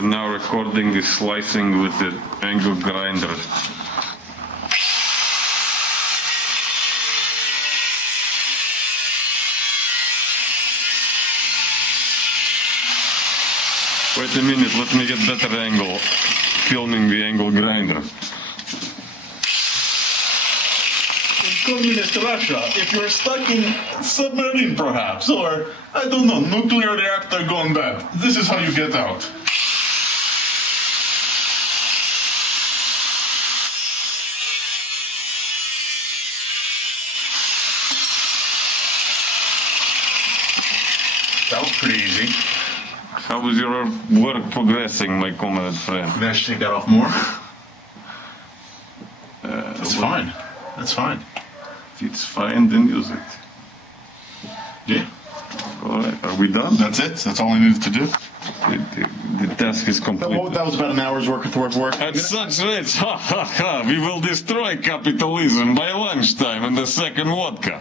We're now recording the slicing with the angle grinder. Wait a minute, let me get better angle filming the angle grinder. In communist Russia, if you're stuck in a submarine perhaps, or, I don't know, nuclear reactor gone bad, this is how you get out. That was pretty easy. How is your work progressing, my comrade friend? Can I actually take that off more? That's fine. That's fine. If it's fine, then use it. Yeah. Alright, are we done? That's it. That's all I needed to do. The task is complete. That was about an hour's worth of work. At such rates, ha ha ha, we will destroy capitalism by lunchtime and the second vodka.